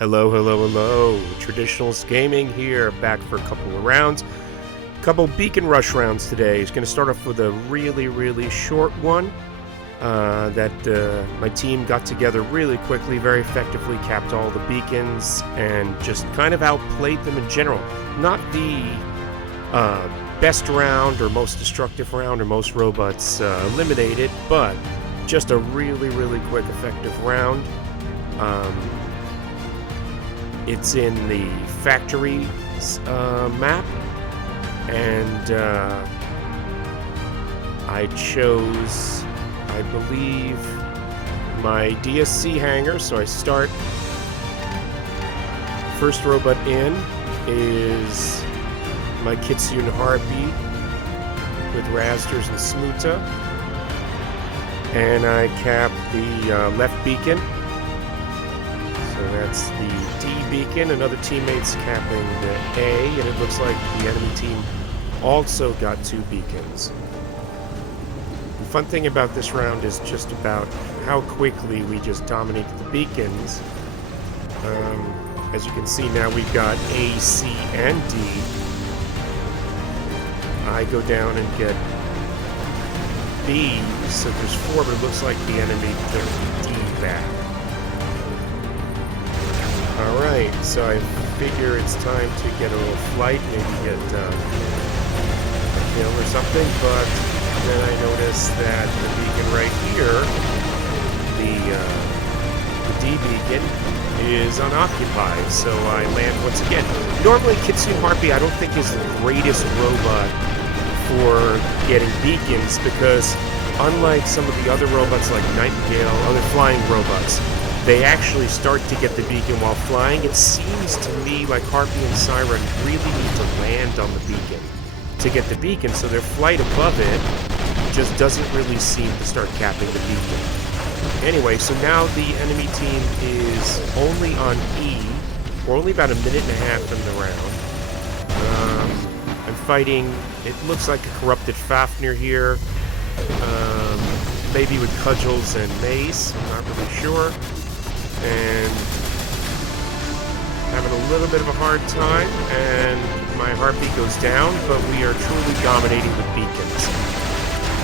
Hello, hello, hello. Traditionalist Gaming here, back for a couple of rounds. Couple beacon rush rounds today. It's going to start off with a really short one that my team got together really quickly, very effectively, capped all the beacons, and just kind of outplayed them in general. Not the best round or most destructive round or most robots eliminated, but just a really quick, effective round. It's in the factory map, and I chose, I believe, my DSC hangar. So I start, first robot in is my Kitsune Harpy with Razders and Smuta, and I cap the left beacon. So that's the D beacon. Another teammate's capping the A, and it looks like the enemy team also got 2 beacons. The fun thing about this round is just about how quickly we just dominated the beacons. As you can see now, we've got A, C, and D. I go down and get B, so there's 4, but it looks like the enemy took D back. Alright, so I figure it's time to get a little flight, maybe get a kill or something, but then I notice that the beacon right here, the D beacon, is unoccupied, so I land once again. Normally Kitsune Harpy I don't think is the greatest robot for getting beacons, because unlike some of the other robots like Nightingale, other flying robots, they actually start to get the beacon while flying. It seems to me like Harpy and Siren really need to land on the beacon to get the beacon, so their flight above it just doesn't really seem to start capping the beacon. Anyway, so now the enemy team is only on E. We're only about a minute and a half in the round. I'm fighting, it looks like a corrupted Fafnir here. Maybe with cudgels and mace, I'm not really sure. And having a little bit of a hard time, and my Harpy goes down, but we are truly dominating the beacons.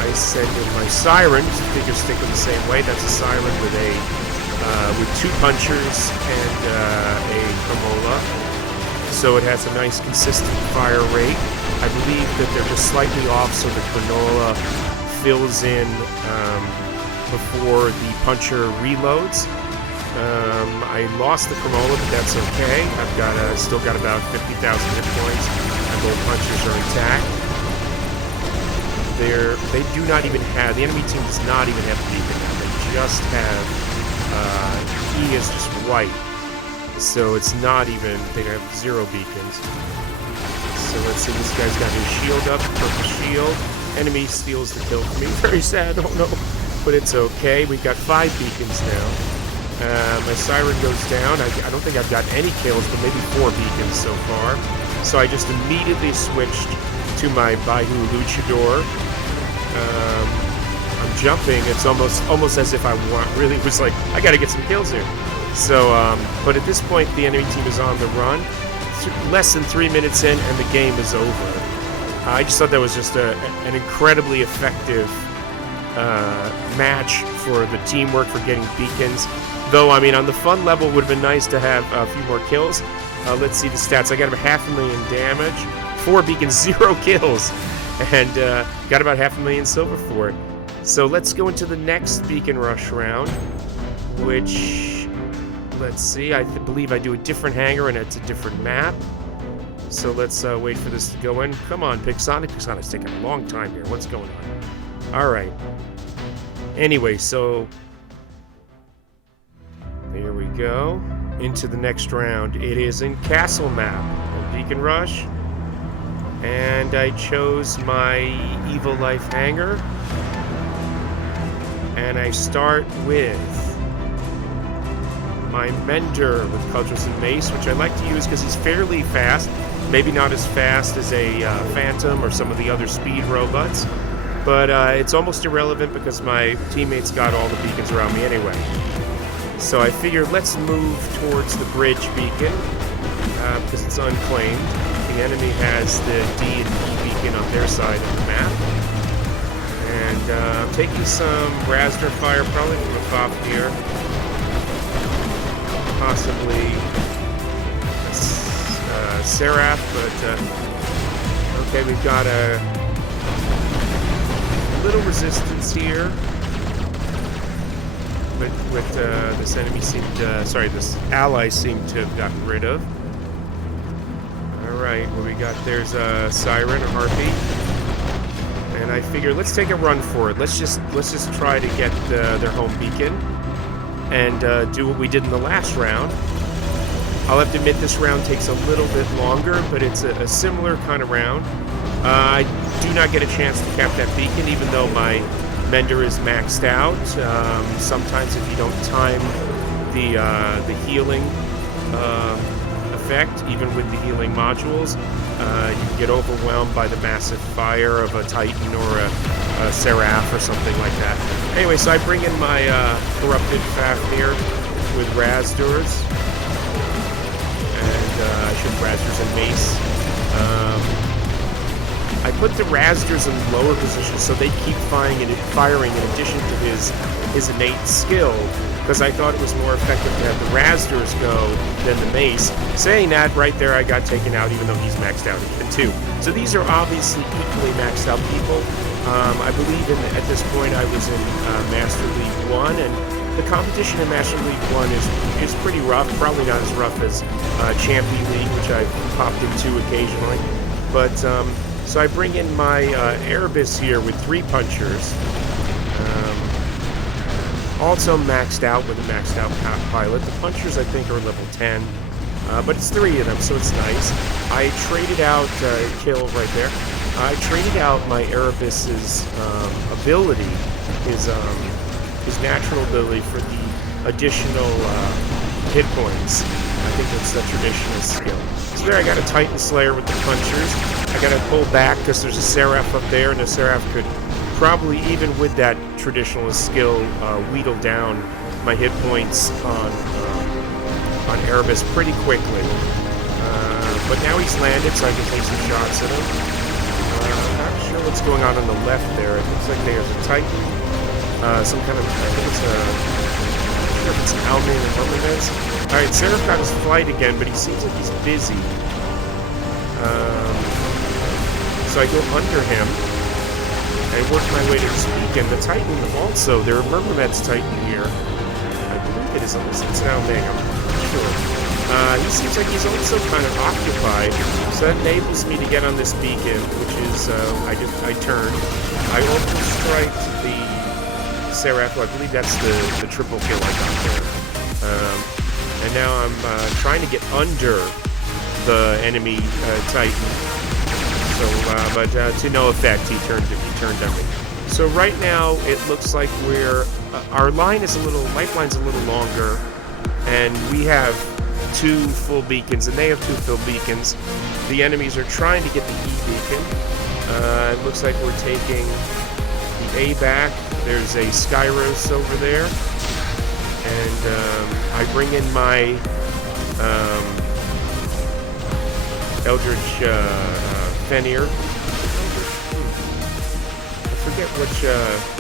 I send in my Siren, figures stick in the same way. That's a Siren with with 2 punchers and a Cremola, so it has a nice consistent fire rate. I believe that they're just slightly off, so the Cremola fills in before the puncher reloads. I lost the Cremola, but that's okay. I've got still got about 50,000 hit points. My both punchers are intact. They do not even have, the enemy team does not even have a beacon now. They just have E is just white, so it's not even, they have 0 beacons. So let's see, this guy's got his shield up, purple shield. Enemy steals the kill from me. Very sad, oh no, but it's okay. We've got 5 beacons now. My Siren goes down. I don't think I've got any kills, but maybe 4 beacons so far. So I just immediately switched to my Baihu Luchador. I'm jumping. It's almost as if I really was like, I gotta get some kills here. So, but at this point, the enemy team is on the run. Less than 3 minutes in, and the game is over. I just thought that was just an incredibly effective match for the teamwork for getting beacons. Though, I mean, on the fun level, it would have been nice to have a few more kills. Let's see the stats. I got about 500,000 damage, 4 beacons, 0 kills, and got about 500,000 silver for it. So let's go into the next beacon rush round, which, let's see, I believe I do a different hangar and it's a different map. So let's wait for this to go in. Come on, Pixonic. Pixonic's taking a long time here. What's going on? All right. Anyway, so here we go into the next round. It is in Castle Map, a beacon rush, and I chose my Evolife hangar, and I start with my Mender with cudgels and mace, which I like to use because he's fairly fast. Maybe not as fast as a Phantom or some of the other speed robots, but it's almost irrelevant because my teammates got all the beacons around me anyway. So I figured let's move towards the bridge beacon because it's unclaimed. The enemy has the D and E beacon on their side of the map. And I'm taking some Razdor fire, probably from a FOP here. Possibly a Seraph, but okay, we've got a little resistance here. With this enemy seemed, this ally seemed to have gotten rid of. Alright, what we got there's a Siren, a Harpy. And I figure let's take a run for it. Let's just try to get their home beacon and do what we did in the last round. I'll have to admit this round takes a little bit longer, but it's a similar kind of round. I do not get a chance to cap that beacon, even though my Mender is maxed out. Sometimes if you don't time the healing effect, even with the healing modules, you can get overwhelmed by the massive fire of a Titan or a Seraph or something like that. Anyway, so I bring in my corrupted Fafnir with Razdors, and I should Razdors and Mace. I put the Razdors in lower positions so they keep firing in addition to his innate skill, because I thought it was more effective to have the Razdors go than the Mace. Saying that, right there I got taken out even though he's maxed out even too. So these are obviously equally maxed out people. I believe at this point I was in Master League 1, and the competition in Master League 1 is pretty rough, probably not as rough as Champion League, which I've popped into occasionally. But so I bring in my Erebus here with 3 punchers. Also maxed out with a maxed out pilot. The punchers I think are level 10. But it's 3 of them, so it's nice. I traded out, kill right there. I traded out my Erebus's ability, his natural ability for the additional hit points. I think that's the Traditionalist skill. So there I got a Titan Slayer with the punchers. I gotta pull back because there's a Seraph up there, and the Seraph could probably, even with that Traditionalist skill, wheedle down my hit points on Erebus pretty quickly. But now he's landed, so I can take some shots at him. I'm not sure what's going on the left there. It looks like there's a Titan. Some kind of, I think it's a, I'm not sure if it's an Alman or what it is. Alright, Seraph got his flight again, but he seems like he's busy. So I go under him, and I work my way to this beacon. The Titan also, there are Murmurmet's Titan here. I believe it is, it's an Alman, I'm not sure. He seems like he's also kind of occupied, so that enables me to get on this beacon, which is, I turn. I also strike the Seraph, I believe that's the triple kill I got there. And now I'm trying to get under the enemy Titan. So, but to no effect, he turned on me. So right now, it looks like our lifeline is a little longer, and we have 2 full beacons, and they have 2 full beacons. The enemies are trying to get the E beacon. It looks like we're taking the A back. There's a Skyros over there, and I bring in my Eldritch Fenrir. I forget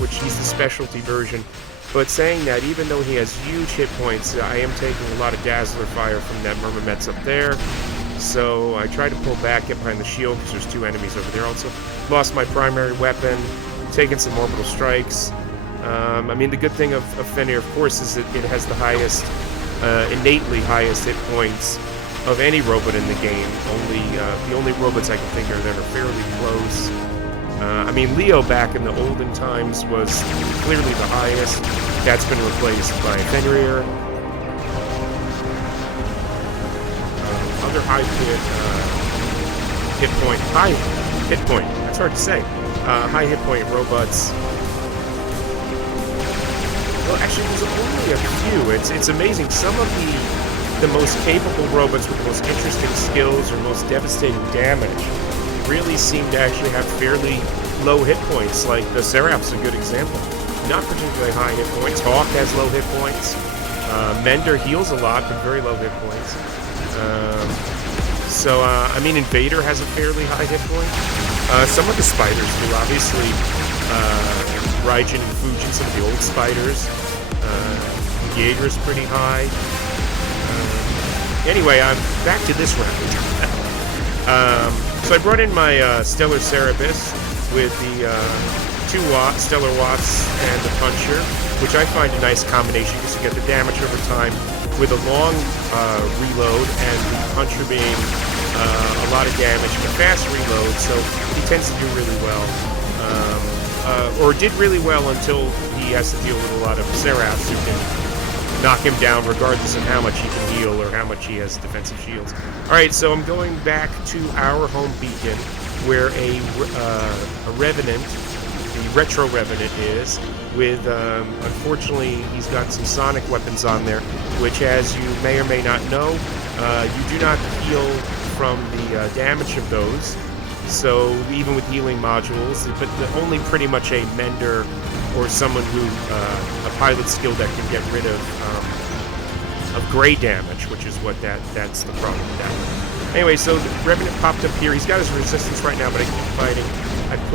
which he's the specialty version. But saying that, even though he has huge hit points, I am taking a lot of Dazzler fire from that Murmurmet's up there. So I try to pull back, get behind the shield, because there's 2 enemies over there also. Lost my primary weapon, taking some orbital strikes. I mean, the good thing of Fenrir, of course, is that it has the highest, innately highest hit points of any robot in the game. The only robots I can think of that are fairly close. I mean, Leo back in the olden times was clearly the highest. That's been replaced by Fenrir. Other high hit point. That's hard to say. High hit point robots. Well, actually, there's only a few. It's amazing. Some of the most capable robots with the most interesting skills or most devastating damage really seem to actually have fairly low hit points. Like the Seraph's a good example. Not particularly high hit points. Hawk has low hit points. Mender heals a lot, but very low hit points. I mean, Invader has a fairly high hit point. Some of the spiders do, obviously. Raijin and Fujin, some of the old spiders. Jaeger's pretty high. Anyway, I'm back to this round. So I brought in my Stellar Cerebus with the 2 Stellar Watts and the Puncher, which I find a nice combination because you get the damage over time with a long reload and the Puncher being a lot of damage and a fast reload, so he tends to do really well. Or did really well until he has to deal with a lot of Seraphs who can knock him down regardless of how much he can heal or how much he has defensive shields. Alright, so I'm going back to our home beacon where a Revenant, the Retro Revenant is, with, unfortunately, he's got some sonic weapons on there, which, as you may or may not know, you do not heal from the damage of those. So even with healing modules, but only pretty much a Mender or someone who, a pilot skill that can get rid of gray damage, which is what that's the problem with that one. Anyway, so the Revenant popped up here. He's got his resistance right now, but I keep fighting.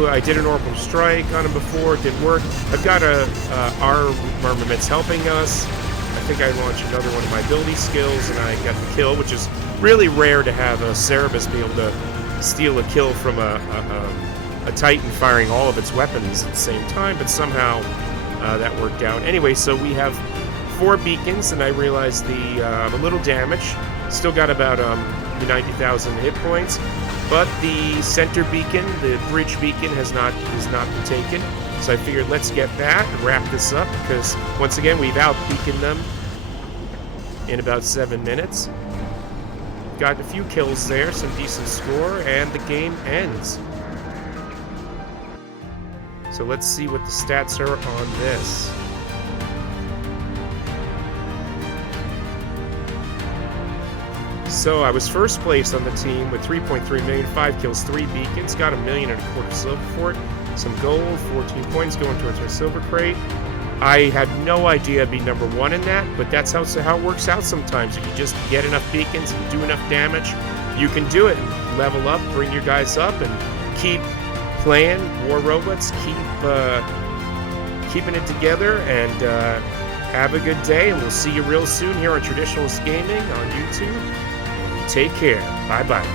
I did an Orbital Strike on him before, it didn't work. I've got our armaments helping us. I think I launched another one of my ability skills, and I got the kill, which is really rare to have a Cerebus be able to steal a kill from a Titan firing all of its weapons at the same time, but somehow that worked out. Anyway, so we have 4 beacons, and I realized I'm a little damaged. Still got about 90,000 hit points, but the center beacon, the bridge beacon, has not been taken. So I figured let's get that and wrap this up, because once again we've out-beaconed them in about 7 minutes. Got a few kills there, some decent score, and the game ends. So let's see what the stats are on this. So I was first place on the team with 3.3 million, 5 kills, 3 beacons, got $1.25 million silver for it, some gold, 14 points going towards my silver crate. I had no idea I'd be number 1 in that, but that's how it works out sometimes. If you just get enough beacons and do enough damage, you can do it. Level up, bring your guys up, and keep playing War Robots, keeping it together, and have a good day, and we'll see you real soon here on Traditionalist Gaming on YouTube. Take care. Bye-bye.